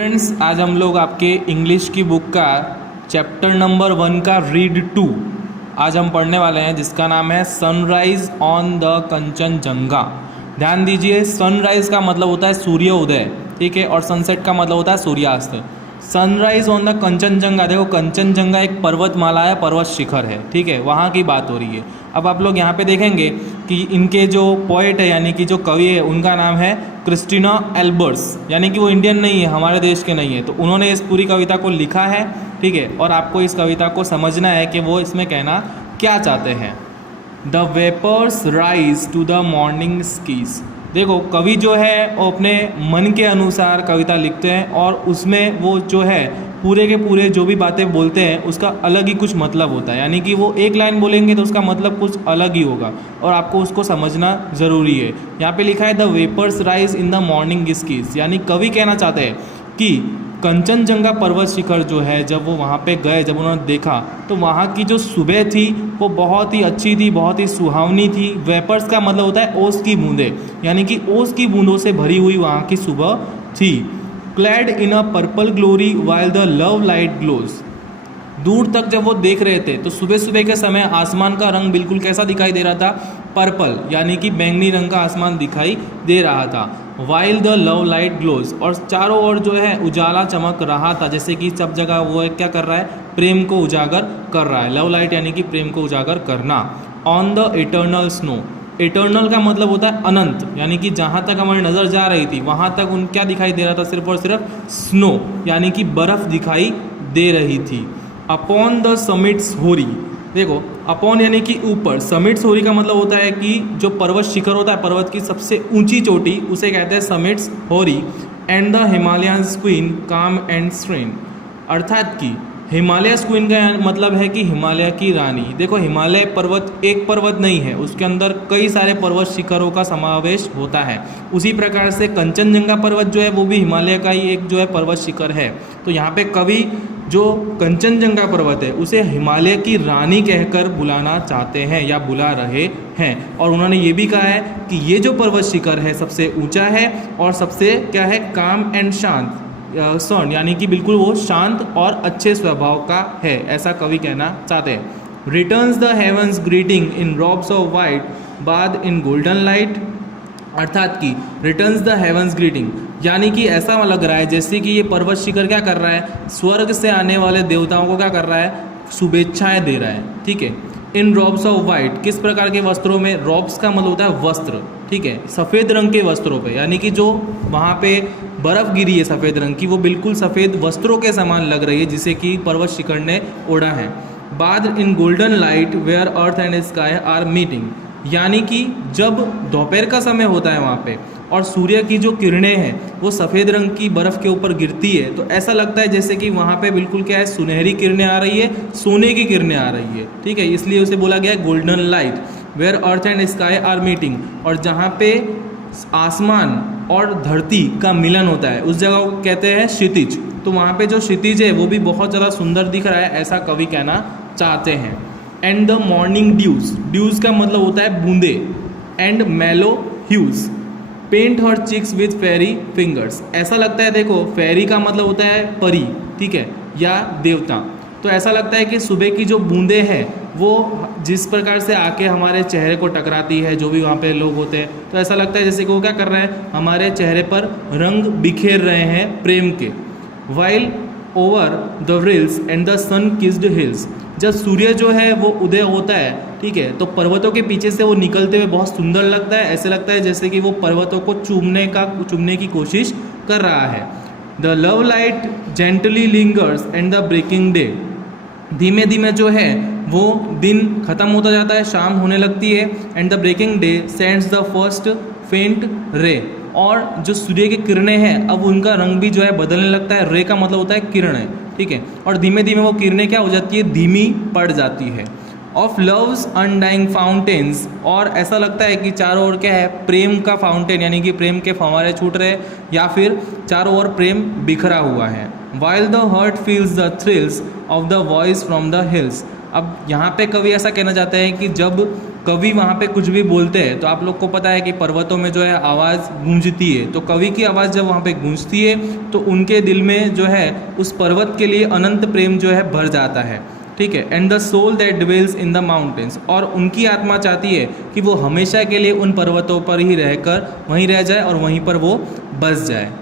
Friends, आज हम लोग आपके इंग्लिश की बुक का चैप्टर नंबर 1 का रीड 2 आज हम पढ़ने वाले हैं, जिसका नाम है सनराइज ऑन द कंचनजंगा। ध्यान दीजिए, सनराइज का मतलब होता है सूर्योदय, ठीक है, और सनसेट का मतलब होता है सूर्यास्त। सनराइज ऑन द कंचनजंगा, देखो कंचनजंगा एक पर्वतमाला है, पर्वत शिखर है, ठीक है, वहाँ की बात हो रही है। अब आप लोग यहाँ पे देखेंगे कि इनके जो पोएट है यानी कि जो कवि है उनका नाम है क्रिस्टीना एल्बर्स, यानी कि वो इंडियन नहीं है, हमारे देश के नहीं है। तो उन्होंने इस पूरी कविता को लिखा है, ठीक है, और आपको इस कविता को समझना है कि वो इसमें कहना क्या चाहते हैं। The vapours rise to the morning skies. देखो, कवि जो है वो अपने मन के अनुसार कविता लिखते हैं और उसमें वो जो है पूरे के पूरे जो भी बातें बोलते हैं उसका अलग ही कुछ मतलब होता है, यानी कि वो एक लाइन बोलेंगे तो उसका मतलब कुछ अलग ही होगा और आपको उसको समझना ज़रूरी है। यहाँ पे लिखा है the vapours rise in the morning skies, यानी कवि कहना चाहते हैं कि कंचनजंगा पर्वत शिखर जो है, जब वो वहाँ पे गए, जब उन्होंने देखा तो वहाँ की जो सुबह थी वो बहुत ही अच्छी थी, बहुत ही सुहावनी थी। वेपर्स का मतलब होता है ओस की बूंदें, यानी कि ओस की बूंदों से भरी हुई वहाँ की सुबह थी। Clad in a purple glory while the love light glows. दूर तक जब वो देख रहे थे तो सुबह सुबह के समय आसमान का रंग बिल्कुल कैसा दिखाई दे रहा था? पर्पल, यानी कि बैंगनी रंग का आसमान दिखाई दे रहा था। While the love light glows, और चारों ओर जो है उजाला चमक रहा था, जैसे कि सब जगह वो क्या कर रहा है? प्रेम को उजागर कर रहा है। लव लाइट यानी कि प्रेम को उजागर करना। On the eternal snow, eternal का मतलब होता है अनंत, यानी कि जहाँ तक हमारी नज़र जा रही थी वहाँ तक उन क्या दिखाई दे रहा था? सिर्फ और सिर्फ स्नो, यानी कि बर्फ़ दिखाई दे रही थी। अपॉन द समिट्स होरी, देखो अपॉन यानी कि ऊपर, समिट्स होरी का मतलब होता है कि जो पर्वत शिखर होता है, पर्वत की सबसे ऊंची चोटी, उसे कहते हैं समिट्स होरी। एंड द हिमालयंस क्वीन काम एंड स्ट्रेन, अर्थात कि हिमालय क्वीन का मतलब है कि हिमालय की रानी। देखो, हिमालय पर्वत एक पर्वत नहीं है, उसके अंदर कई सारे पर्वत शिखरों का समावेश होता है। उसी प्रकार से कंचनजंगा पर्वत जो है वो भी हिमालय का ही एक जो है पर्वत शिखर है। तो यहाँ पे कवि जो कंचनजंगा पर्वत है उसे हिमालय की रानी कहकर बुलाना चाहते हैं या बुला रहे हैं। और उन्होंने ये भी कहा है कि ये जो पर्वत शिखर है सबसे ऊंचा है और सबसे क्या है? काम एंड शांत, सौंड, यानी कि बिल्कुल वो शांत और अच्छे स्वभाव का है, ऐसा कवि कहना चाहते हैं। Returns the heaven's greeting in robes of white bathed in golden light, अर्थात कि रिटर्न्स द हेवंस ग्रीटिंग, यानी कि ऐसा लग रहा है जैसे कि ये पर्वत शिखर क्या कर रहा है? स्वर्ग से आने वाले देवताओं को क्या कर रहा है? शुभेच्छाएं दे रहा है, ठीक है। इन रॉब्स ऑफ वाइट, किस प्रकार के वस्त्रों में? रॉब्स का मतलब होता है वस्त्र, ठीक है, सफ़ेद रंग के वस्त्रों पे, यानी कि जो वहाँ पे बर्फ़ गिरी है सफ़ेद रंग की, वो बिल्कुल सफ़ेद वस्त्रों के समान लग रही है जिसे कि पर्वत शिखर ने ओढ़ा है। बाद in golden light where earth and sky are meeting, यानी कि जब दोपहर का समय होता है वहाँ पे और सूर्य की जो किरणें हैं वो सफ़ेद रंग की बर्फ़ के ऊपर गिरती है, तो ऐसा लगता है जैसे कि वहाँ पे बिल्कुल क्या है? सुनहरी किरणें आ रही है, सोने की किरणें आ रही है, ठीक है, इसलिए उसे बोला गया है golden light. Where earth and sky are meeting, और जहाँ पे आसमान और धरती का मिलन होता है उस जगह को कहते हैं क्षितिज। तो वहाँ पे जो क्षितिज है वो भी बहुत ज़्यादा सुंदर दिख रहा है, ऐसा कवि कहना चाहते हैं। And the morning dews, dews का मतलब होता है बूंदे। And mellow hues paint her cheeks with fairy fingers, ऐसा लगता है, देखो फेरी का मतलब होता है परी, ठीक है, या देवता। तो ऐसा लगता है कि सुबह की जो बूंदें हैं वो जिस प्रकार से आके हमारे चेहरे को टकराती है, जो भी वहाँ पे लोग होते हैं, तो ऐसा लगता है जैसे कि वो क्या कर रहे हैं? हमारे चेहरे पर रंग बिखेर रहे हैं प्रेम के। While over the rills and the sun kissed hills, जब सूर्य जो है वो उदय होता है, ठीक है, तो पर्वतों के पीछे से वो निकलते हुए बहुत सुंदर लगता है, ऐसे लगता है जैसे कि वो पर्वतों को चूमने की कोशिश कर रहा है। The love light gently lingers and the breaking day, धीमे धीमे जो है वो दिन खत्म होता जाता है, शाम होने लगती है। And the breaking day sends the first faint ray, और जो सूर्य की किरणें हैं अब उनका रंग भी जो है बदलने लगता है। रे का मतलब होता है किरणें, ठीक है, और धीमे धीमे वो किरणें क्या हो जाती है? धीमी पड़ जाती है। ऑफ लव्स अनडाइंग फाउंटेन्स, और ऐसा लगता है कि चारों ओर क्या है? प्रेम का फाउंटेन, यानी कि प्रेम के फव्वारे छूट रहे या फिर चारों ओर प्रेम बिखरा हुआ है। While the heart feels the thrills of the voice from the hills, अब यहाँ पे कवि ऐसा कहना चाहते हैं कि जब कवि वहाँ पे कुछ भी बोलते हैं तो आप लोग को पता है कि पर्वतों में जो है आवाज़ गूंजती है, तो कवि की आवाज़ जब वहाँ पे गूंजती है तो उनके दिल में जो है उस पर्वत के लिए अनंत प्रेम जो है भर जाता है, ठीक है। And the soul that dwells in the mountains, और उनकी आत्मा चाहती है कि वो हमेशा के लिए उन पर्वतों पर ही रहकर वहीं रह जाए और वहीं पर वो बस जाए।